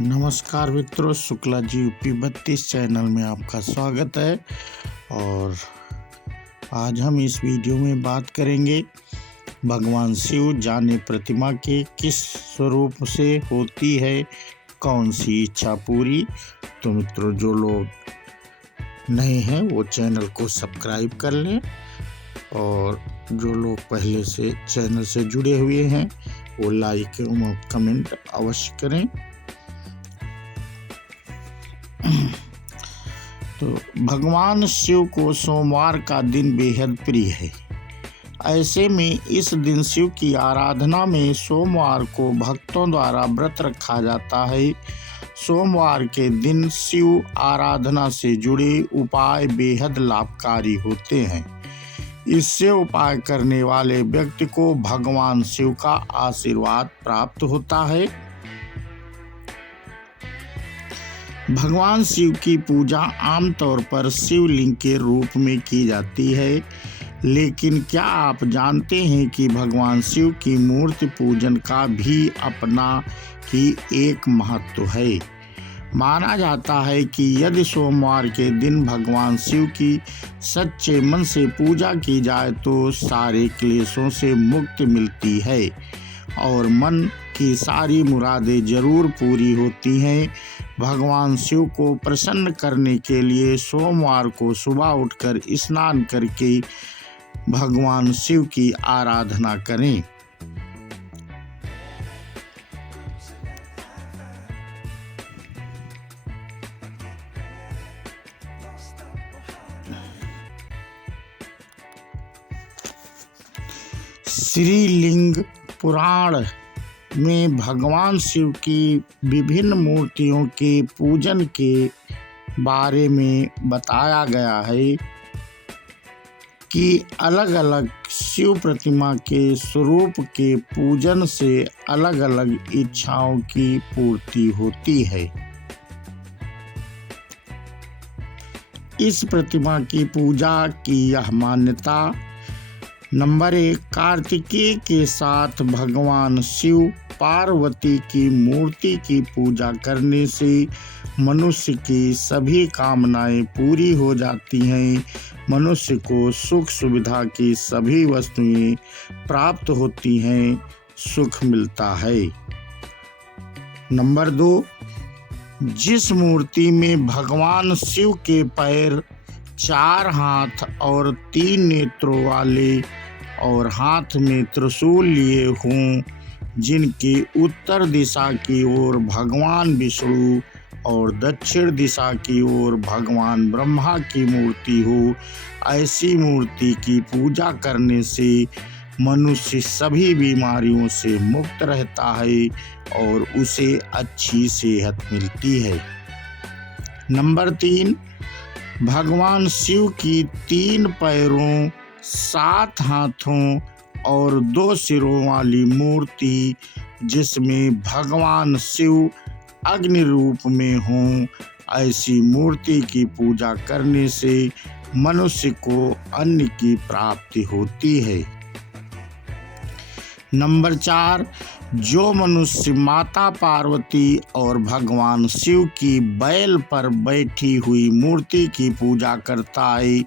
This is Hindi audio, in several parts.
नमस्कार मित्रों, शुक्ला जी यूपी 32 चैनल में आपका स्वागत है। और आज हम इस वीडियो में बात करेंगे भगवान शिव जाने प्रतिमा के किस स्वरूप से होती है कौन सी इच्छा पूरी। तो मित्रों, जो लोग नए हैं वो चैनल को सब्सक्राइब कर लें और जो लोग पहले से चैनल से जुड़े हुए हैं वो लाइक और कमेंट अवश्य करें। तो भगवान शिव को सोमवार का दिन बेहद प्रिय है। ऐसे में इस दिन शिव की आराधना में सोमवार को भक्तों द्वारा व्रत रखा जाता है। सोमवार के दिन शिव आराधना से जुड़े उपाय बेहद लाभकारी होते हैं। इससे उपाय करने वाले व्यक्ति को भगवान शिव का आशीर्वाद प्राप्त होता है। भगवान शिव की पूजा आमतौर पर शिवलिंग के रूप में की जाती है, लेकिन क्या आप जानते हैं कि भगवान शिव की मूर्ति पूजन का भी अपना ही एक महत्व है। माना जाता है कि यदि सोमवार के दिन भगवान शिव की सच्चे मन से पूजा की जाए तो सारे क्लेशों से मुक्ति मिलती है और मन की सारी मुरादें जरूर पूरी होती हैं। भगवान शिव को प्रसन्न करने के लिए सोमवार को सुबह उठकर स्नान करके भगवान शिव की आराधना करें। श्रीलिंग पुराण में भगवान शिव की विभिन्न मूर्तियों के पूजन के बारे में बताया गया है कि अलग अलग शिव प्रतिमा के स्वरूप के पूजन से अलग अलग इच्छाओं की पूर्ति होती है। इस प्रतिमा की पूजा की यह मान्यता नंबर 1, कार्तिकेय के साथ भगवान शिव पार्वती की मूर्ति की पूजा करने से मनुष्य की सभी कामनाएं पूरी हो जाती हैं। मनुष्य को सुख सुविधा की सभी वस्तुएं प्राप्त होती हैं, सुख मिलता है। नंबर 2, जिस मूर्ति में भगवान शिव के पैर 4 हाथ और 3 नेत्रों वाले और हाथ में त्रिशूल लिए हों, जिनकी उत्तर दिशा की ओर भगवान विष्णु और दक्षिण दिशा की ओर भगवान ब्रह्मा की मूर्ति हो, ऐसी मूर्ति की पूजा करने से मनुष्य सभी बीमारियों से मुक्त रहता है और उसे अच्छी सेहत मिलती है। नंबर 3, भगवान शिव की 3 पैरों 7 हाथों और 2 सिरों वाली मूर्ति, जिसमें भगवान शिव अग्नि रूप में हों, ऐसी मूर्ति की पूजा करने से मनुष्य को अन्न की प्राप्ति होती है। नंबर 4, जो मनुष्य माता पार्वती और भगवान शिव की बैल पर बैठी हुई मूर्ति की पूजा करता है,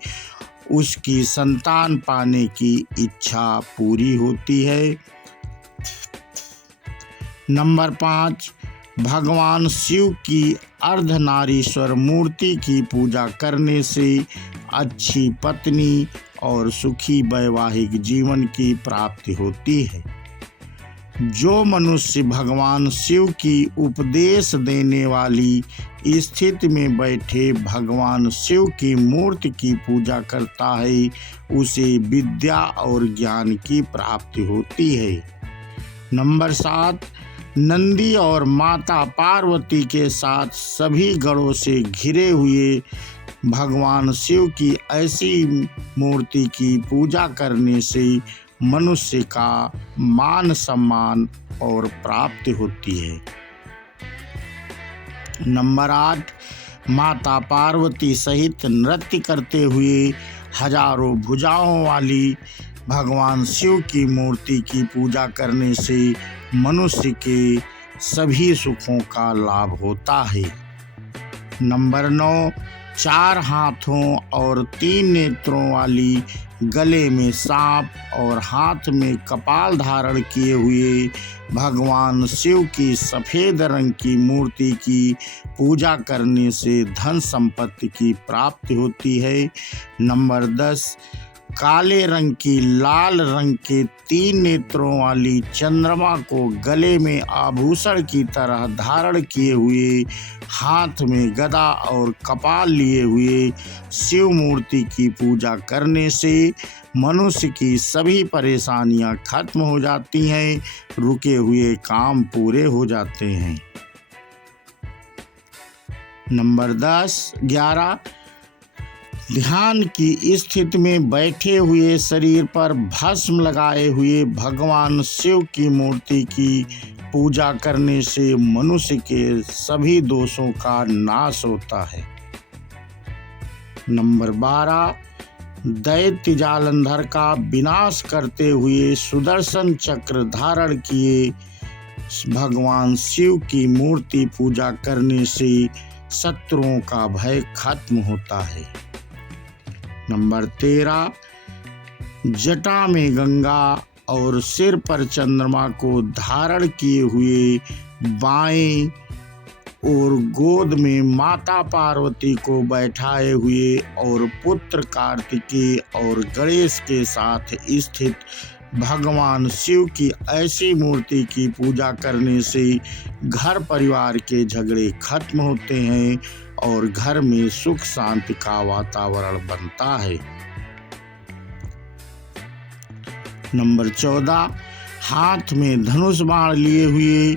उसकी संतान पाने की इच्छा पूरी होती है। नंबर 5, भगवान शिव की अर्धनारीश्वर मूर्ति की पूजा करने से अच्छी पत्नी और सुखी वैवाहिक जीवन की प्राप्ति होती है। जो मनुष्य भगवान शिव की उपदेश देने वाली स्थिति में बैठे भगवान शिव की मूर्ति की पूजा करता है, उसे विद्या और ज्ञान की प्राप्ति होती है। नंबर 7, नंदी और माता पार्वती के साथ सभी गणों से घिरे हुए भगवान शिव की ऐसी मूर्ति की पूजा करने से मनुष्य का मान सम्मान और प्राप्ति होती है। नंबर 8, माता पार्वती सहित नृत्य करते हुए हजारों भुजाओं वाली भगवान शिव की मूर्ति की पूजा करने से मनुष्य के सभी सुखों का लाभ होता है। नंबर 9, 4 हाथों और 3 नेत्रों वाली, गले में सांप और हाथ में कपाल धारण किए हुए भगवान शिव की सफ़ेद रंग की मूर्ति की पूजा करने से धन संपत्ति की प्राप्ति होती है। नंबर 10, काले रंग की लाल रंग के 3 नेत्रों वाली चंद्रमा को गले में आभूषण की तरह धारण किए हुए, हाथ में गदा और कपाल लिए हुए शिव मूर्ति की पूजा करने से मनुष्य की सभी परेशानियां खत्म हो जाती हैं, रुके हुए काम पूरे हो जाते हैं। नंबर 11, ध्यान की स्थिति में बैठे हुए शरीर पर भस्म लगाए हुए भगवान शिव की मूर्ति की पूजा करने से मनुष्य के सभी दोषों का नाश होता है। नंबर 12, दैत्य जालंधर का विनाश करते हुए सुदर्शन चक्र धारण किए भगवान शिव की मूर्ति पूजा करने से शत्रुओं का भय खत्म होता है। नंबर 13, जटा में गंगा और सिर पर चंद्रमा को धारण किए हुए बाएं और गोद में माता पार्वती को बैठाए हुए और पुत्र कार्तिकेय और गणेश के साथ स्थित भगवान शिव की ऐसी मूर्ति की पूजा करने से घर परिवार के झगड़े खत्म होते हैं और घर में सुख शांति का वातावरण बनता है। नंबर 14, हाथ में धनुष बाण लिए हुए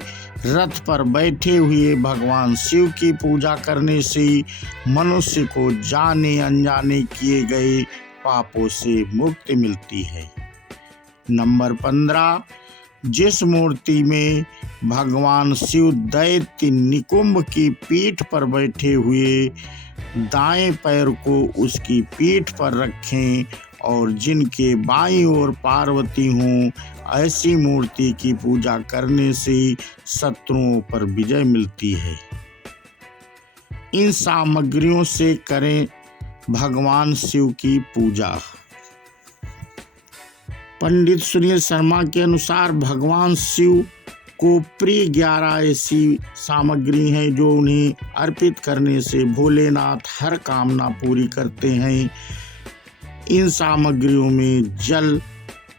रथ पर बैठे हुए भगवान शिव की पूजा करने से मनुष्य को जाने अनजाने किए गए पापों से मुक्ति मिलती है। नंबर 15, जिस मूर्ति में भगवान शिव दैत्य निकुंभ की पीठ पर बैठे हुए दाएं पैर को उसकी पीठ पर रखें और जिनके बाईं ओर पार्वती हों, ऐसी मूर्ति की पूजा करने से शत्रुओं पर विजय मिलती है। इन सामग्रियों से करें भगवान शिव की पूजा। पंडित सुनील शर्मा के अनुसार भगवान शिव को प्रिय 11 ऐसी सामग्री हैं जो उन्हें अर्पित करने से भोलेनाथ हर कामना पूरी करते हैं। इन सामग्रियों में जल,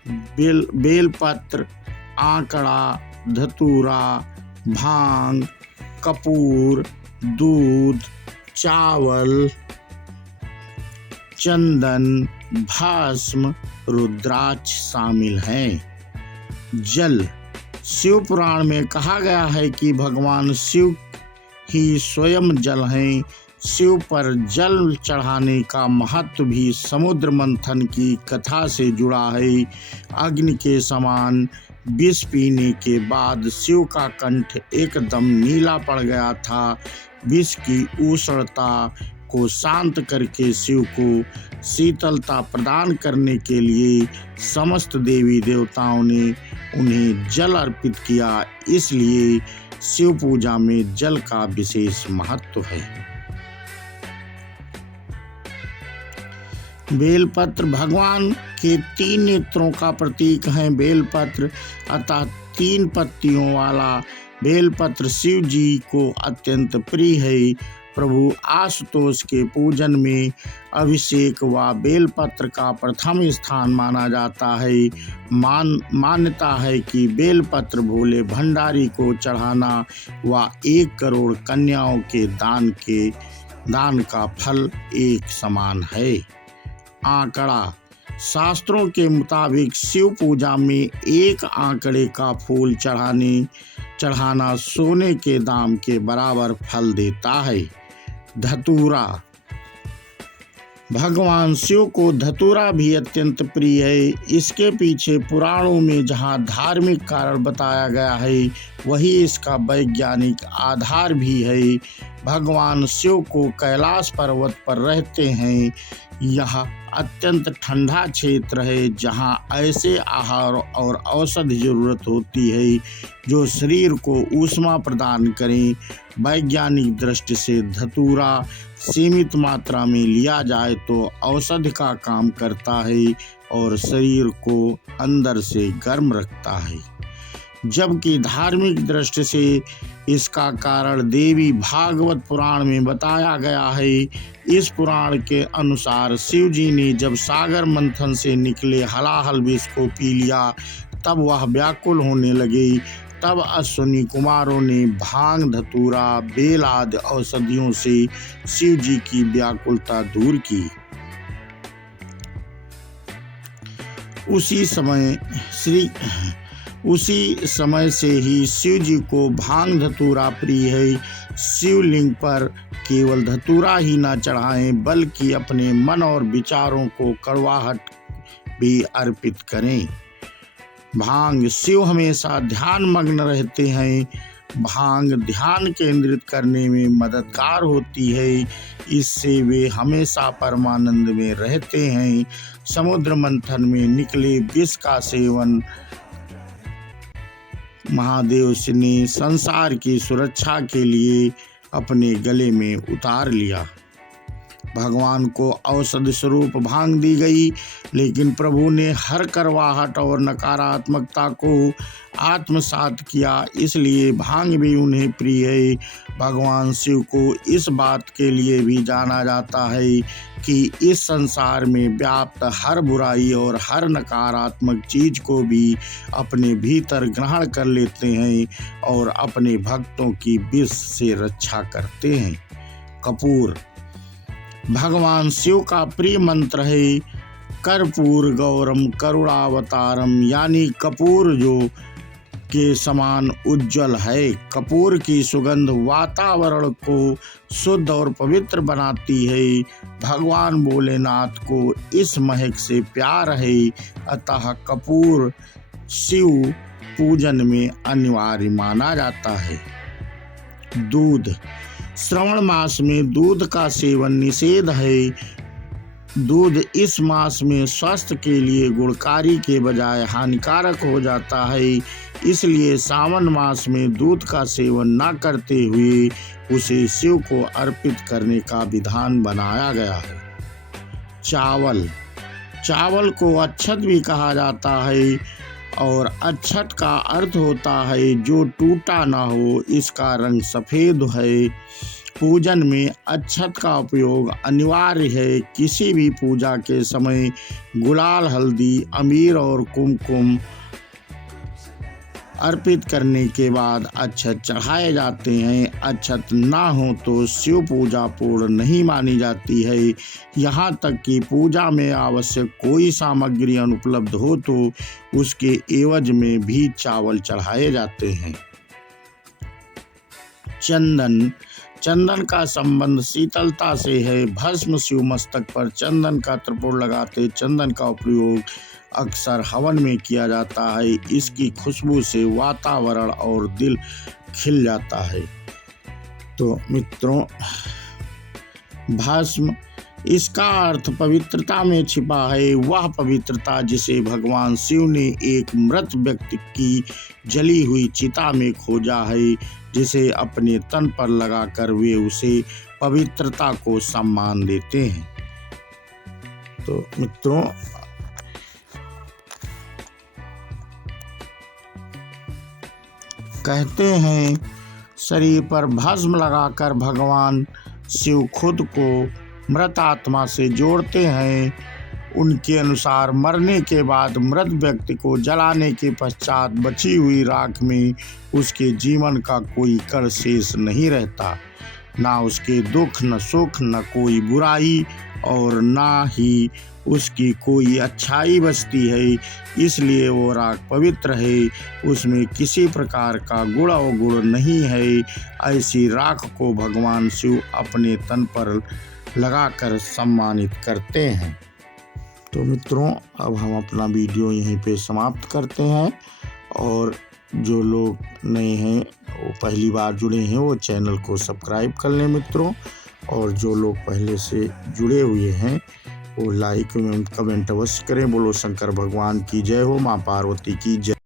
बेलपत्र, आंकड़ा, धतूरा, भांग, कपूर, दूध, चावल, चंदन, भस्म, रुद्राक्ष शामिल हैं। जल, शिव पुराण में कहा गया है कि भगवान शिव ही स्वयं जल हैं। शिव पर जल चढ़ाने का महत्व भी समुद्र मंथन की कथा से जुड़ा है। अग्नि के समान विष पीने के बाद शिव का कंठ एकदम नीला पड़ गया था। विष की उष्णता को शांत करके शिव को शीतलता प्रदान करने के लिए समस्त देवी देवताओं ने उन्हें जल अर्पित किया। इसलिए शिव पूजा में जल का विशेष महत्व है। बेलपत्र भगवान के 3 नेत्रों का प्रतीक है। बेलपत्र अतः 3 पत्तियों वाला बेलपत्र शिव जी को अत्यंत प्रिय है। प्रभु आशुतोष के पूजन में अभिषेक व बेलपत्र का प्रथम स्थान माना जाता है। मान्यता है कि बेलपत्र भोले भंडारी को चढ़ाना व 1 करोड़ कन्याओं के दान का फल एक समान है। आंकड़ा, शास्त्रों के मुताबिक शिव पूजा में 1 आंकड़े का फूल चढ़ाना सोने के दाम के बराबर फल देता है। धतूरा, भगवान शिव को धतूरा भी अत्यंत प्रिय है। इसके पीछे पुराणों में जहाँ धार्मिक कारण बताया गया है वही इसका वैज्ञानिक आधार भी है। भगवान शिव को कैलाश पर्वत पर रहते हैं। यह अत्यंत ठंडा क्षेत्र है जहाँ ऐसे आहार और औषधि जरूरत होती है जो शरीर को ऊष्मा प्रदान करें। वैज्ञानिक दृष्टि से धतूरा सीमित मात्रा में लिया जाए तो औषधि का काम करता है और शरीर को अंदर से गर्म रखता है, जबकि धार्मिक दृष्टि से इसका कारण देवी भागवत पुराण में बताया गया है। इस पुराण के अनुसार शिव जी ने जब सागर मंथन से निकले हलाहल विष को पी लिया तब वह व्याकुल होने लगे। तब अश्विनी कुमारों ने भांग, धतूरा, बेल आदि औषधियों से शिव जी की व्याकुलता दूर की। उसी समय से ही शिव जी को भांग धतूरा प्रिय है। शिवलिंग पर केवल धतूरा ही न चढ़ाएं बल्कि अपने मन और विचारों को कड़वाहट भी अर्पित करें। भांग शिव हमेशा ध्यान मग्न रहते हैं। भांग ध्यान केंद्रित करने में मददगार होती है। इससे वे हमेशा परमानंद में रहते हैं। समुद्र मंथन में निकले विष का सेवन महादेव ने संसार की सुरक्षा के लिए अपने गले में उतार लिया। भगवान को औषधि स्वरूप भांग दी गई, लेकिन प्रभु ने हर करवाहट और नकारात्मकता को आत्मसात किया, इसलिए भांग भी उन्हें प्रिय है। भगवान शिव को इस बात के लिए भी जाना जाता है कि इस संसार में व्याप्त हर बुराई और हर नकारात्मक चीज को भी अपने भीतर ग्रहण कर लेते हैं और अपने भक्तों की विष से रक्षा करते हैं। कपूर भगवान शिव का प्रिय मंत्र है। कर्पूर गौरम करुणावतारम, यानी कपूर जो के समान उज्जवल है। कपूर की सुगंध वातावरण को शुद्ध और पवित्र बनाती है। भगवान भोलेनाथ को इस महक से प्यार है, अतः कपूर शिव पूजन में अनिवार्य माना जाता है। दूध श्रावण मास में दूध का सेवन निषेध है। दूध इस मास में स्वास्थ्य के लिए गुणकारी के बजाय हानिकारक हो जाता है, इसलिए सावन मास में दूध का सेवन न करते हुए उसे शिव को अर्पित करने का विधान बनाया गया है। चावल को अक्षत भी कहा जाता है और अक्षत का अर्थ होता है जो टूटा ना हो। इसका रंग सफ़ेद है। पूजन में अक्षत का उपयोग अनिवार्य है। किसी भी पूजा के समय गुलाल, हल्दी, अबीर और कुमकुम अर्पित करने के बाद अक्षत चढ़ाए जाते हैं। अक्षत ना हो तो शिव पूजा पूर्ण नहीं मानी जाती है। यहाँ तक कि पूजा में आवश्यक कोई सामग्री अनुपलब्ध हो तो उसके एवज में भी चावल चढ़ाए जाते हैं। चंदन का संबंध शीतलता से है। भस्म शिव मस्तक पर चंदन का त्रिपुर लगाते। चंदन का उपयोग अक्सर हवन में किया जाता है। इसकी खुशबू से वातावरण और दिल खिल जाता है। तो मित्रों, भस्म इसका अर्थ पवित्रता में छिपा है। वह पवित्रता जिसे भगवान शिव ने एक मृत व्यक्ति की जली हुई चिता में खोजा है, जिसे अपने तन पर लगाकर वे उसे पवित्रता को सम्मान देते हैं। तो मित्रों, कहते हैं शरीर पर भस्म लगाकर भगवान शिव खुद को मृत आत्मा से जोड़ते हैं। उनके अनुसार मरने के बाद मृत व्यक्ति को जलाने के पश्चात बची हुई राख में उसके जीवन का कोई कण शेष नहीं रहता। ना उसके दुख, न सुख, न कोई बुराई और ना ही उसकी कोई अच्छाई बचती है। इसलिए वो राख पवित्र है। उसमें किसी प्रकार का गुण अवगुण नहीं है। ऐसी राख को भगवान शिव अपने तन पर लगाकर सम्मानित करते हैं। तो मित्रों, अब हम अपना वीडियो यहीं पे समाप्त करते हैं और जो लोग नए हैं, वो पहली बार जुड़े हैं, वो चैनल को सब्सक्राइब कर लें मित्रों। और जो लोग पहले से जुड़े हुए हैं वो लाइक एवं कमेंट अवश्य करें। बोलो शंकर भगवान की जय हो, माँ पार्वती की जय।